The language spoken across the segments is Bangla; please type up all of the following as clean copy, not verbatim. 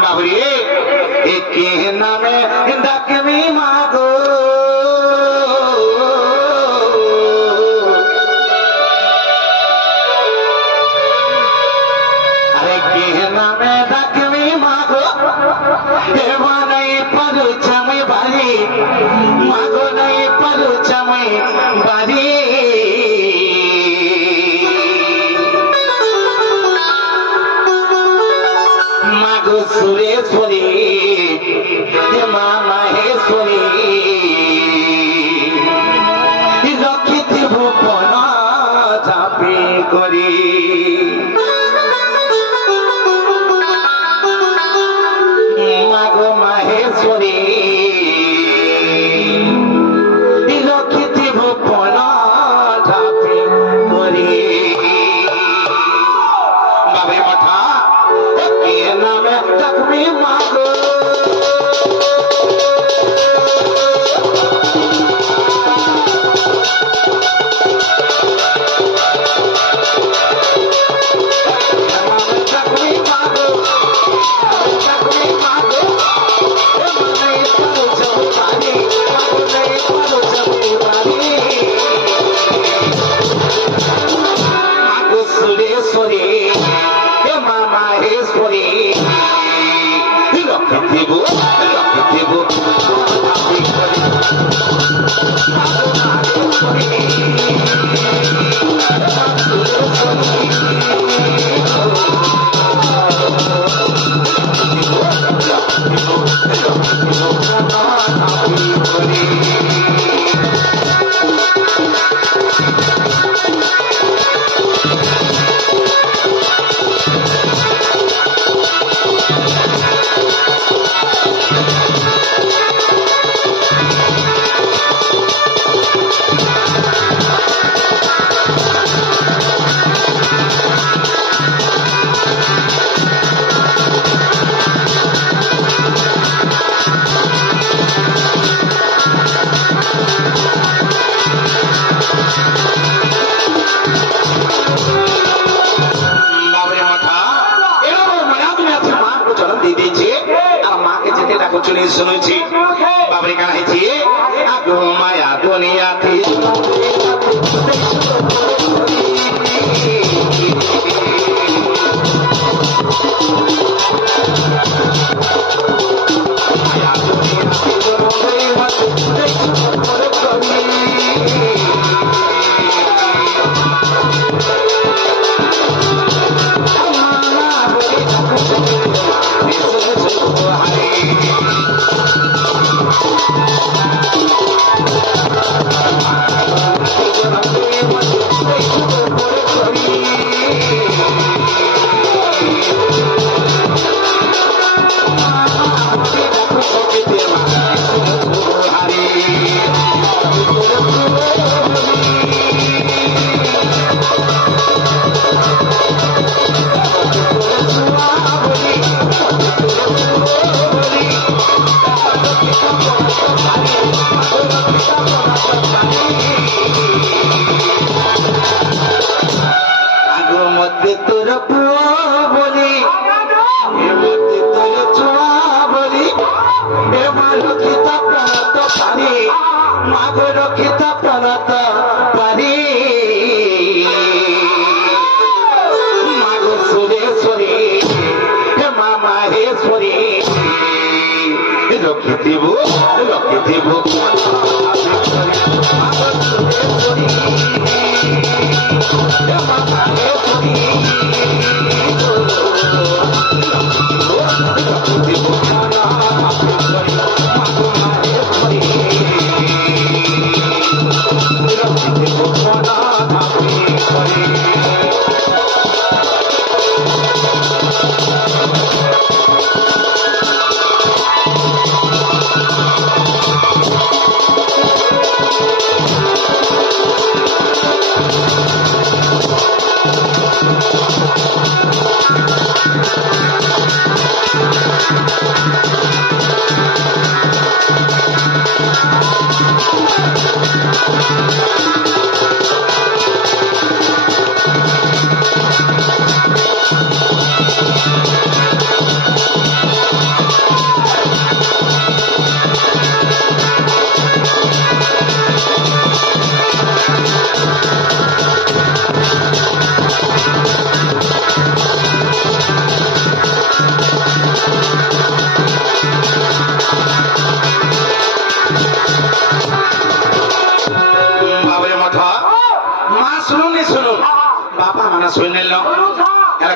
बाबरी एक नाम डाकमी मागो अरे के नाम डाकमी मागो एवा नहीं परू चमई बारी मागो नहीं परू चमई बारी मागो सुरेश्वरी माँ माहेश्वरी रक्षित भूपन चापी करी मागो माहेश्वरी रक्षित भूपन चापी करी बाबे मठा नाम लक्ष्मी मागो सुरेश्वरी माँ माहेश्वरी देवो देवो सुनुची बाबरी का है जी आगो माया दुनिया थी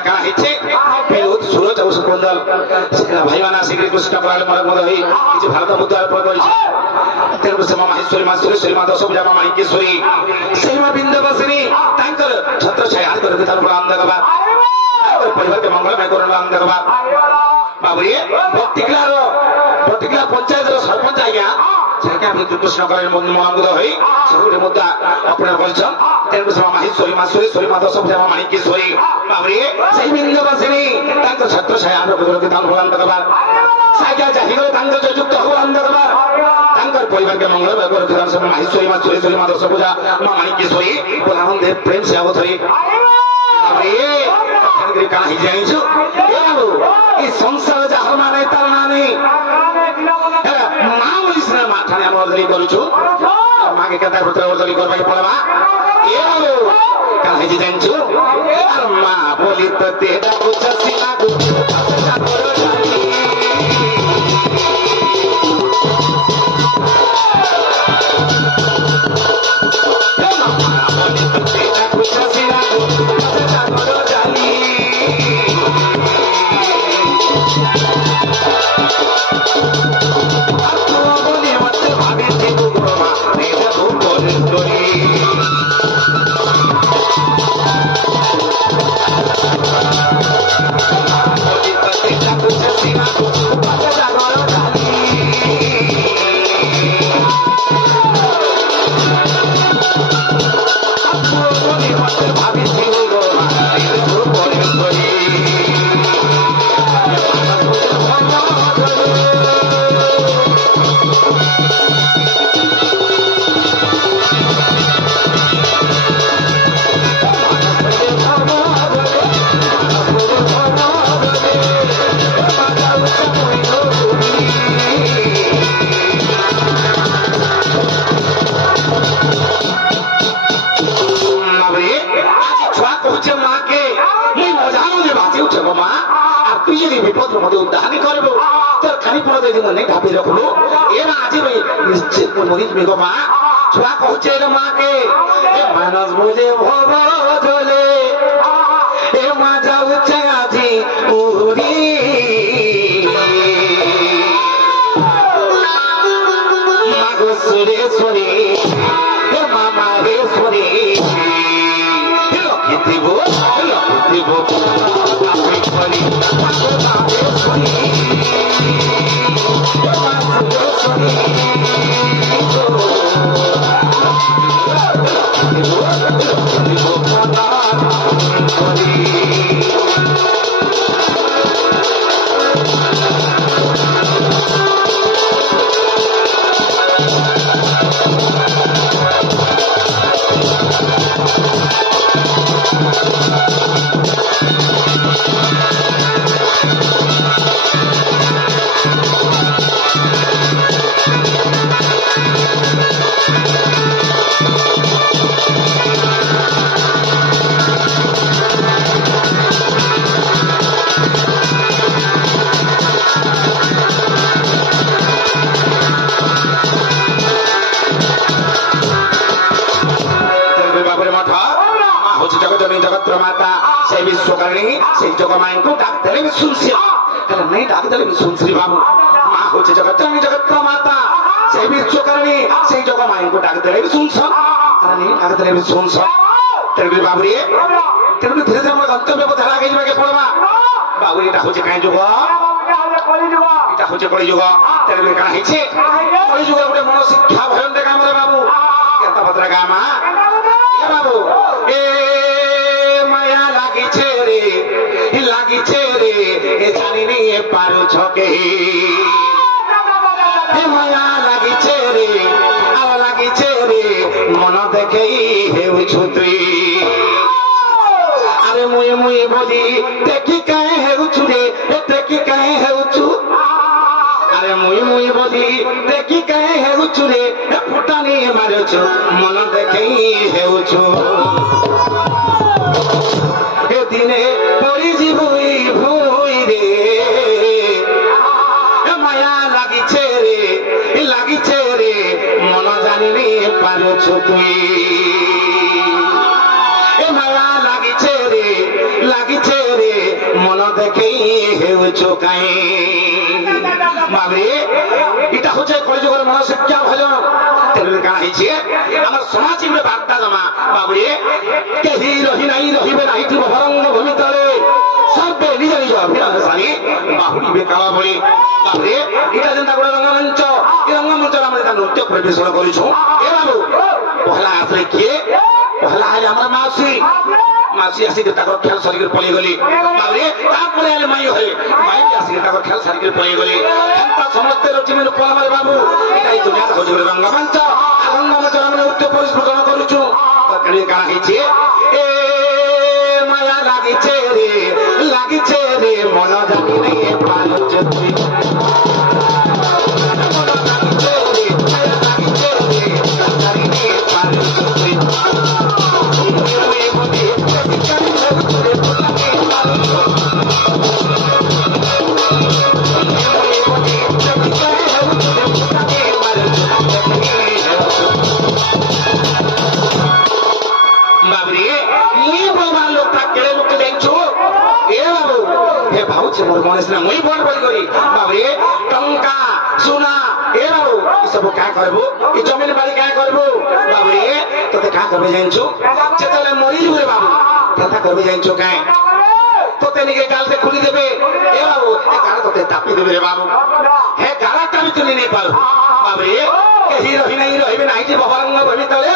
কানা হচ্ছে বিরোধ সুরজ অবশ্য কুন্দল ভাইমানা শ্রীকৃষ্ণ করালে মনে মনে হই কিছু ভারত বুদ্ধ আরোপ করেছে তেরু মা মাহেশ্বরী মা সুরেশ্বরী মা দশভুজা মা মাণিকেশ্বরী সেই মা বিন্দবাসিনী তাঙ্কর ছত্র ছায়া করে তার উপর আনন্দ করবা পরিবারকে মঙ্গলময় করুন আনন্দ করবা বাবুরে প্রতিক্রিয়া পঞ্চায়েতের সরপঞ্চ আজ্ঞা কৃষ্ণ করেন মহামুদ হই সেগুলির মধ্যে আপনারা বলছেন তেরু মা মাহেশ্বরী মা সুরেশ্বরী মা দশভুজা মা মাণিকেশ্বরী বাবুরে সেই বিন্দবাসিনী তাঙ্কর ছত্র ছায়া করে তার উপর আনন্দ করবার সাইকেল চাহিদা তাঙ্কর যুক্ত হব আনন্দ করবার তাঙ্কর পরিবারকে মঙ্গলময় করে মাহেশ্বরী মা সুরেশ্বরী মা দশভুজা মা মাণিকেশ্বরী বলে আনন্দের প্রেম সে অবধরি কাহি জানিছো এই সংসার যাহার মা নাই তার না নেই মা বলিস না মা ঠানে আমি অর্জনী করছু মাকে কেতার ভিতরে অর্জনী করবাই পড়বা এ হলো কাহি জানিছো আর মা বলি তো তেটা বুঝাছি না বিপদের মধ্যে উদ্ধারই করবো তোর খানি পড়ে মনে ভাবি রাখলো এর আজি নিশ্চিত মরিচ মেঘ মা ছুয়া কହୁছে মাকে মানস বুঝে ভব জলে এ মা যাচ্ছে আজি উড়ি মাগো সুরেশ্বরী হে মা মাহেশ্বরী লক্ষিতিব माता से विश्वकर्णी से जगमाई को डाकते भी सुनसी नहीं डाकते भी सुनसी बाबू माँ हो जगतरणी जगत माता से विश्वकर्णी से जगमाई को डाकते भी सुनस नहीं डाकते भी सुनस तेरे बाबू रे तेरे धीरे धीरे मोर गंतव्य पथ लागे जाके पड़वा बाबू एटा होचे काई जुग एटा होचे कली जुग तेरे का हिचे कली जुग गोटे मन शिक्षा भयन देखा मोरे बाबू केता पत्रा गामा ए बाबू ए জানিনি পারছ কে মায়া লাগিছে রে আর লাগিছে রে মন দেখেই হেউছু তুই আরে মুই মুই বলি দেখি কাহে হেউছু রে দেখি কাহে হেউছু আরে মুই মুই বলি দেখি কাহে হেউছু রে ফুটানি মারছু মন দেখেই হেউছু এ দিনে পড়ি জীবই ভুই রে মায়া লাগিছে রে মন জানিনি পারছু তুই এ মায়া লাগিছে রে বলছো কাই বাবে এটা হচ্ছে কলিযুগের মনশিক্ষা ভজন তেমনি কাଣା হয়েছে আমার সমাজ গুলো বার্তা জমা বাবুরে কেহি রহি নাই রহিবে নাই তুই ভরঙ্গ ভূমি তলে সবে নিজ নিজ অভিনয় বাহুড়ি বেকাবা বলে বাবুরে এটা যেটা গোটে রঙ্গমঞ্চ এই রঙ্গমঞ্চে আমরা এটা নৃত্য পরিবেশন করছু এ বাবু পহলা আসলে কিয়ে পহলা হলে আমার মাসি মাসি আসিকে তাকর খেল সারিকে পড়ে গলি বাবুরে তারপরে হলে মাই হয়ে মাইকে আসিকে তাকর খেল সারিকে পড়ে গলি সমস্ত রচিমের পলামারে বাবু এটাই দুনিয়ার হচ্ছে গোটে রঙ্গমঞ্চ আর রঙ্গমঞ্চ আমরা নৃত্য পরিবেশন করছু তরকারি কাଣା হয়েছে এ মায়া লাগিছে রে মন জানি নেই পালুছে তুই মোর মনে সিনা মুই বড় বড় করি বাবরে টঙ্কা সোনা এ বাবু এসব কা করবো এই জমির বাড়ি কা করবো বাবরে তোতে কা করবে জানছো যেতলে মরি যাবে বাবু কথা করবে জানছো কাই তোতে নিকে গালতে খুলি দেবে এ বাবু এ গালা তোতে চাপি দেবে রে বাবু হে গালাটা আমি তুলে নিয়ে পারো বাবরে কেহি রহি নাই রহিবে নাই যে ভবরঙ্গ ভূমি তলে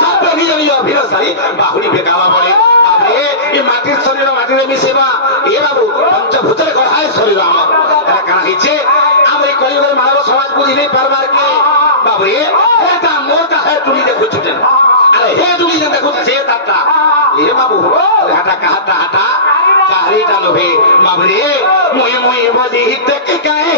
সব নিজ নিজ অভিনয় বাহুড়ি বেকাবা বলে বাবরে এই মাটির শরীর মাটিরে মিশেবা এ বাবু পঞ্চভূতের গড়ায় শরীর আমার এটা কারণ হয়েছে আমি এই কলিযুগের মানব সমাজ বুঝি নেই পারবার কে বাবরে এটা মোটা হে তুমি দেখুছেন আরে হে তুমি যে দেখুছে সে তারটা এ বাবু হাঁটা কাহাটা হাঁটা কাহারিটা লোভে বাবরে মুই মুই বলি দেখে গায়ে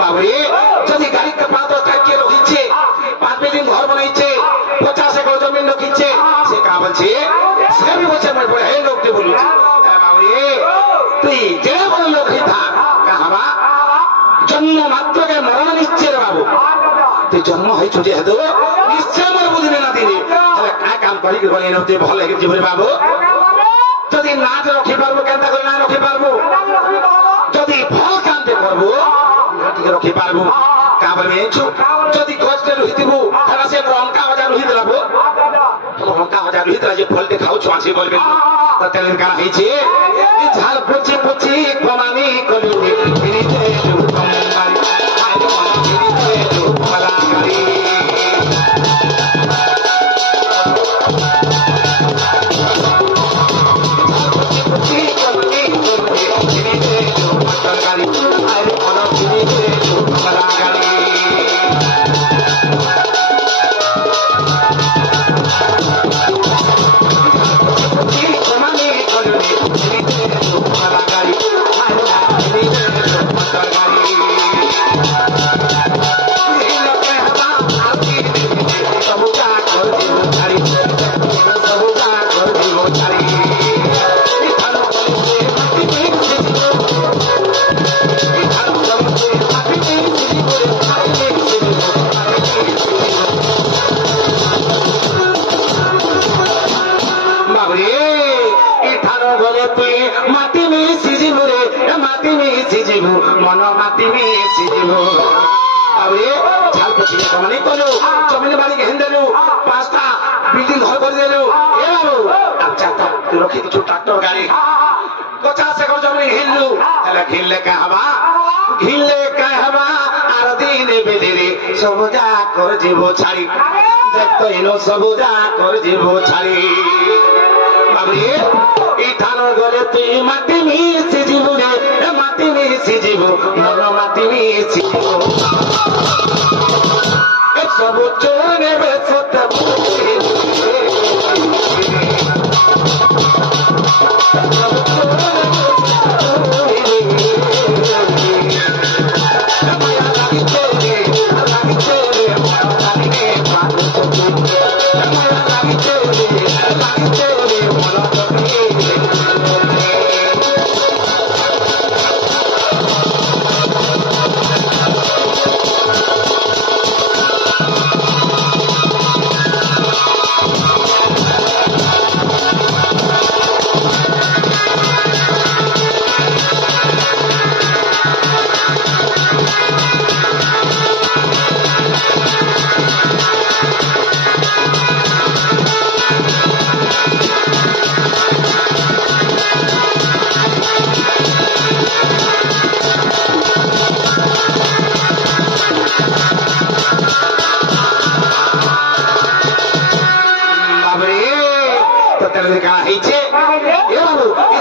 বাবরে যদি গাড়ি পাত্র থাকিয়ে রখিছে 5 বিল্ডিং ঘর বানাইছে 50 একর জমি রখিছে সে কা বলছে সে বি বলছে মই বড় হে লোকটি বলুছি বাবরে তুই যে বড় লোক হি থাক কাহাবা জন্ম মাত্রকে মরণ নিশ্চয় রে বাবু তুই জন্ম হইছু যেহেতু নিশ্চয় মর বুঝিবে না দিদি তাহলে কা কাম করি গলি নতে ভাল লাগে জীবনে বাবু যদি নাচ রখি পারবো কেনতা করে না রখি পারবো যদি ভাল কামতে করবো নাটিকে রখি পারবো কা বলবে এছু যদি গছতে রহিতিবু তাহলে সে লঙ্কা হজা রহি দেলাবো লঙ্কা হজা রহি দেলা যে ফলতে খাওছো আসি বলবেন তাহলে কারা হয়েছে ঝাল পুছি পুছি কমানি কলি ফিরিতে কমারি আই মন ফিরিতে কলাকারি মাটি মিশি দিব আরে ঝাল পচিয়ে কমানি কলু জমিন বাড়ি ঘেন দেলু 5টা বিল্ডিং ঘর করে দেলু এ বাবু আচ্ছা তা রখি কিছু ট্রাক্টর গাড়ি 50 একর জমি ঘিনলু তাহলে ঘিনলে কা হবা ঘিনলে কা হবা আর দিন বেদিরে সবুজা কর জীব ছাড়ি দেখতো এনো সবুজা কর জীব ছাড়ি বাবুরে এই ধানর গলে তুই মাটি মিশি জীব রে মাটি মিশি জীব মন মাটি মিশি সবু চোর নেবে সত্য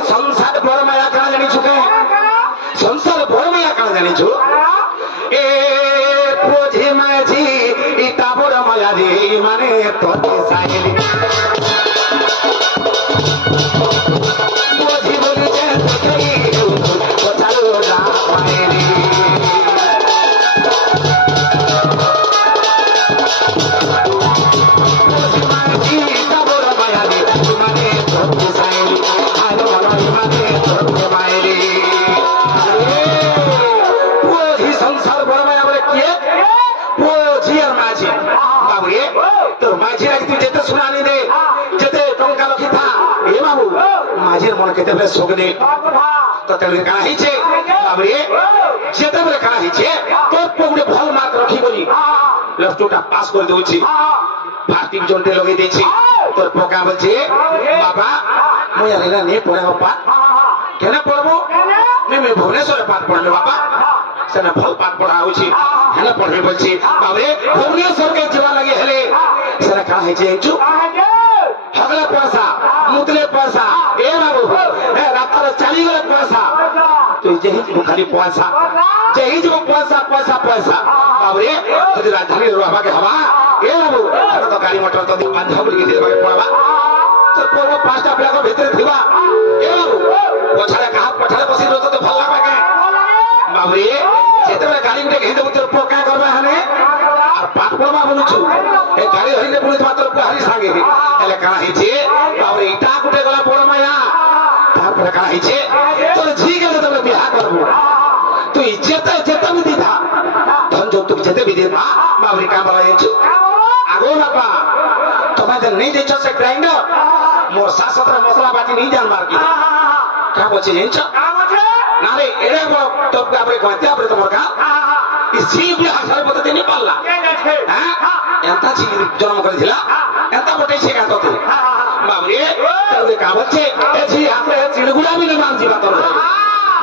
संसार बड़ माया क्या जानिछु ए पोझे माझी इटा बड़ माया रे माने तोते साइली पोझी बोली जे तोई तो चालो ना पाएली पोझी माझी इटा बड़ माया रे माने तोते साइली आलो माने माने तोते मायरी संसार बड़ माया बोले किए पोझी और माझी बाबू ये तो माझी आज तू जेते सुनानी दे जेते टंका लखी था ए बाबू माझी मन केते बे सोगने तो तेरे का ही छे बाबू ये जेते बे का ही छे तो पुगुडे भल मार्क रखी बोली प्लस 2 टा पास कर देउछि फार्टी जोंटे लगे देछि तोर पोका बोलछे बाबा মই আরেনা নে পড়ে বাবা কেন পড়বো मैं भुवनेश्वर पाठ पढ़ले बाबा सेना भल पाठ पढ़ा होछि हेला पढ़े बोलछि बाबे भुवनेश्वर के जीवा लगे हेले सेना का है जे चु हगले पैसा मुतले पैसा ए बाबू ए रातर चली गले पैसा तो जेहि बुखारी पैसा जेहि जो पैसा पैसा पैसा बाबरे तो राजधानी रहबा के हवा ए बाबू तो गाड़ी मोटर तो बांधा बोली के देबा के पड़बा तो पूर्व 5टा पिला को भीतर थिबा ए बाबू पछाले कहा पछाले बसी रह तो भल लागबा के बाबरे जेते गाड़ी गुटे घेदे उतर पोका करबा हने और पाठ पढ़बा बोलुछु ए गाड़ी हरिले पुलिस मात्र हरि सांगे एले काना हिचे बाबरे इटा गुटे गला बड़ माया तार पर काना हिचे तो जी गेले तबे बियाह करबो तू जेते जेते विधि था धन जो तू जेते विधि था बाबरे का बला येछु आगो बाबा तुम्हें जब नहीं देखो से ग्राइंडर मोर 7-17 मसला बाटी नहीं जान मार की क्या बोचे जेंच ना रे एरे को तो आपरे कहते आपरे तमर का इसी भी हासार पद्धति नहीं पालला हां एंता छी जन्म कर दिला एंता बटे से का तो बाबरे तो का बच्चे ए छी आपरे चिड़गुड़ा भी नहीं मान जीवा तो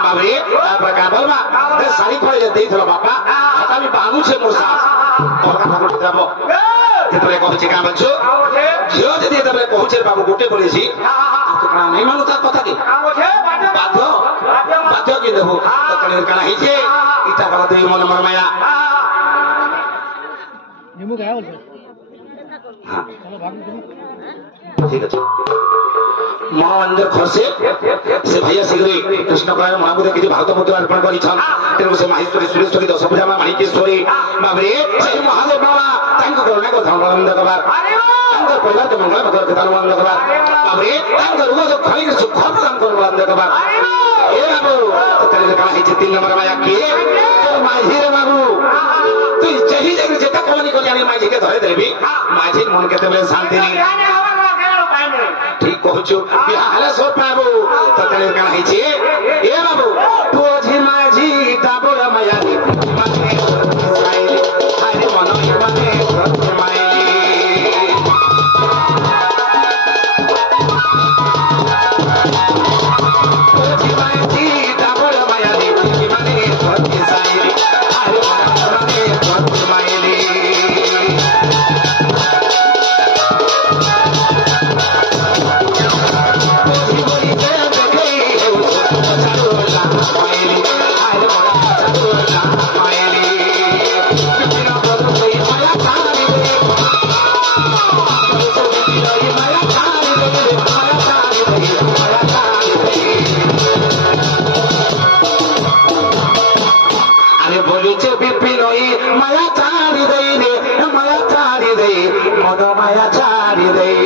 बाबरे आपरे का बोलबा ए सारी पड़े देई थलो बापा आता भी बानू छे मोर सास और का भागो जाबो जेतले कहछि का बच्चो झियो जदि जेतले कहउछे बाबू गोटे बोलिछि तो का नहीं मानु ता कथा की बाध्य बाध्य के देबो तो कने काना हिजे इटा कला देई मन मर माया निमु गाय बोलछे हां चलो भाग ठीक আছে মহানন্দের খরচে সে ভাইয়া শীঘ্রই কৃষ্ণ করার মহাপুরে কিছু ভারত মুদ্রা অর্পণ করেছেন তেমন সে মাহেশ্বরী সুরেশ্বরী দশভুজা মাণিকেশ্বরী বাবরে সেই মহাদেব বাবা তাঙ্ক করুণা কথা আনন্দ কবার তাঙ্কর পরিবার তো মঙ্গল ভগবত কথা আনন্দ কবার বাবরে তাঙ্কর রোগ খালি সুখ প্রদান করব আনন্দ কবার এ বাবু তাহলে কালা হইছে 3 নম্বর মায়া কি তোর মাঝি রে বাবু তুই যেহি যেহি যেটা কমনি করে আমি মাঝিকে ধরে দেবি মাঝির মন কেতে বেশ শান্তি নেই ठीक कहछु बिहा हले सो पाबो ततले का हिचे ए बाबू पोझी माझी टाबोर माया মায়া ছাড়ি দেই রে মায়া ছাড়ি দেই মদ মায়া ছাড়ি দেই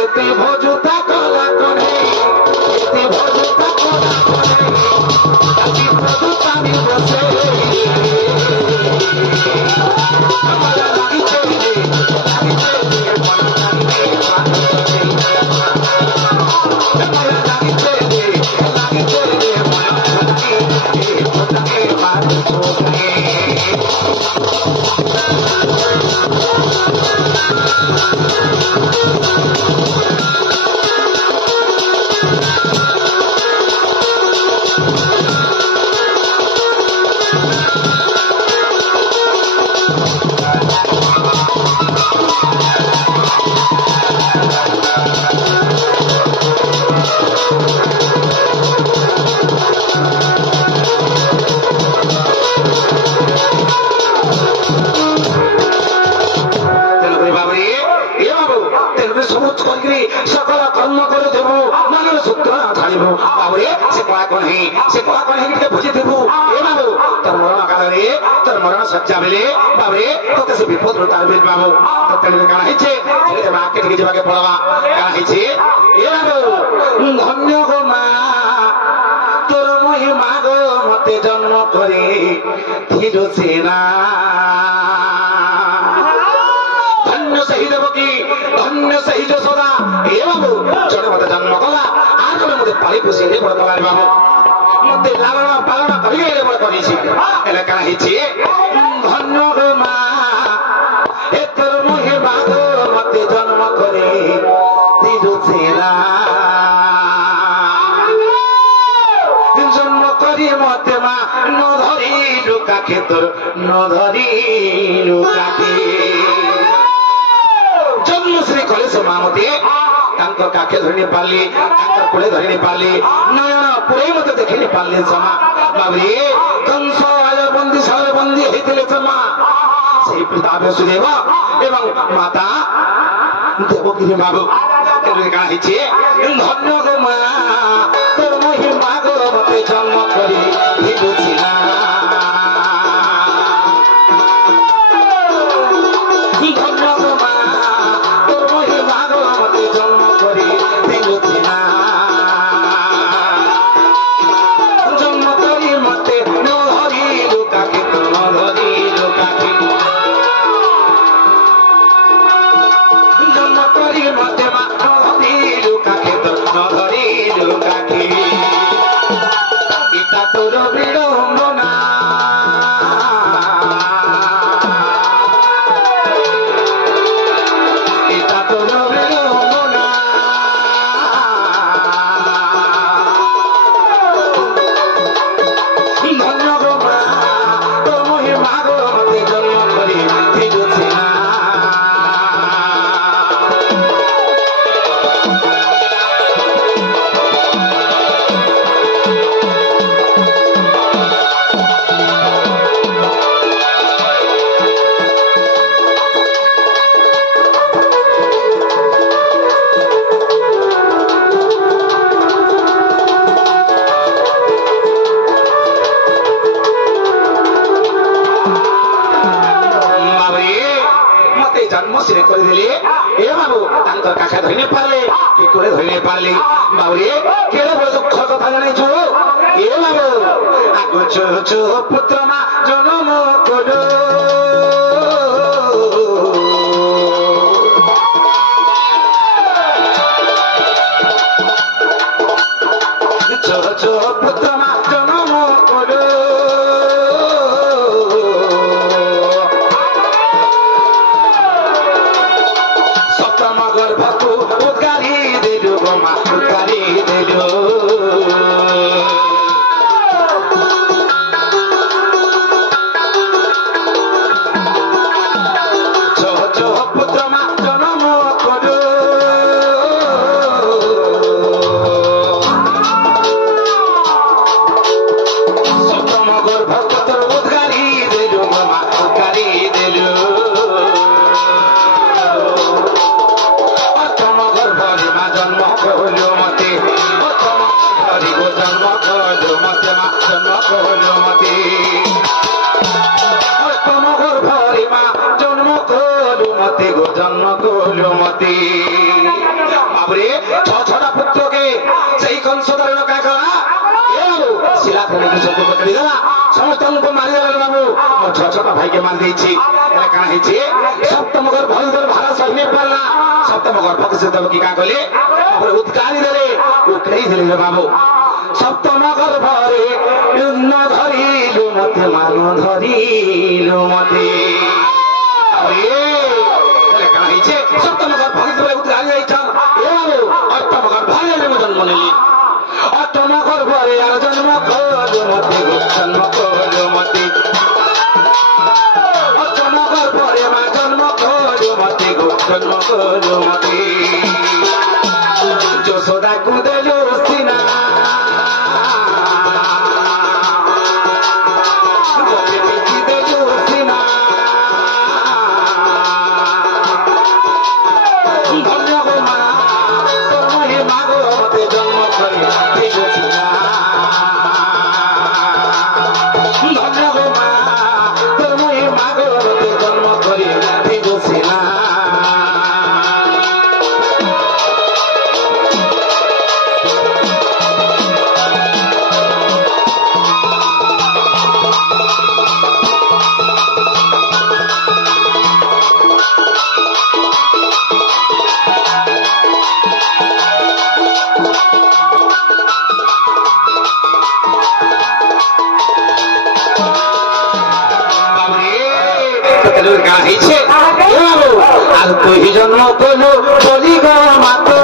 এতে ভজুতা কলা করে এতে ভজুতা কলা করে আমি ভজুতা আমি বসে মায়া লাগিছে রে লাগিছে রে মায়া লাগিছে রে লাগিছে রে মায়া সকল কর্ম করে দেব মানব সূত্র ছাড়িব বাবুরে সে কড়া কোন হে বুঝে দেব এ বাবু তোর মরণ কালে তোর মরণ সজ্জা বেলে বাবুরে তোকে সে বিপদ তার বেল বাবু তোর কানা হয়েছে মাকে ঠিক যাবাকে পড়াবা কানা হয়েছে এ বাবু ধন্য গো মা তোর মহিমা গো মতে জন্ম করে দিলছে না ধন্য সেই দেবকী ধন্য সেই যশোদা এ বাবু জনে মতে জন্ম কলা আর জনে মতে পালি পুষি রে বড় কলার বাবু মতে লালনা পালনা করিয়ে রে বড় করেছি এলাকা হয়েছে ধন্য গো মা এ তোর মহিমা গো মতে জন্ম করে দিলছে না জন্ম করি মতে মা ন ধরি লুকাকে তোর ন ধরি লুকাকে জন্মশ্রী কলে সে মামতে তাঙ্কর কাকে ধরে পারলি তাঙ্কর কোলে ধরে পারলি নয়ন পুরে মতো দেখে পারলি সমা বাবুরে কংস বন্দী সালে বন্দী হয়েছিলে সমা সেই পিতা বসুদেব এবং মাতা দেবগিরি বাবু হয়েছে ধন্য গো মা তোর মহিমা গো মতে জন্ম করি দিলছি না ধন্য গো মা তোর মহিমা গো মতে জন্ম করি দিলছি না জন্ম করি মতে ন ধরি লোকাকে ন ধরি লোকাকে জন্ম করি মতে মা ন ধরি লোকাকে ন ধরি লোকাকে এটা তোর বিড়ম্বনা এটা তোর বিড়ম্বনা ধন্য গো মা তোর মহিমা গো মতে জন্ম করি দিলছি না জন্মশ্রী করে দিলে এ বাবু তাঙ্কর কাছে ধরে পারলে কি করে ধরে পারলে বাবুরে কেড়ে বড় দুঃখ কথা জানাইছ এ বাবু আগুচ পুত্র মা জন্ম কর পুত্র মা জন্ম কর গর্ভকু উদ্গারি দিল মা উদ্গারি দিল सबको पकड़ी गला समस्त को मारिगला बाबू मो छ छोटा भाई के मार देछि एला काना हेछि सप्तम घर भई गल भार सही पड़ला सप्तम घर पक्ष से तब की का कले और उद्गारी देले उठै देले रे बाबू सप्तम घर भरे न धरिलु मते मानो धरिलु मते अरे एला काना हेछि सप्तम घर भई गल उद्गारी जाइछा ए बाबू अष्टम घर भाले मो जन्म नेली अष्टम घर भरे यार जन्म करो मते जन्म करो मते अष्टम घर भरे मा जन्म करो मते जन्म करो मते যশোদা কুদেলো সিনা গোপে পিছি দেলো সিনা ধন্য গো মা তোমায় মাগো মতে জন্ম করে দেলো সিনা ধন্য গো মা তোমায় মাগো মতে জন্ম করে দেলো সিনা আর তুই জন্ম করলো বলি গো মাতো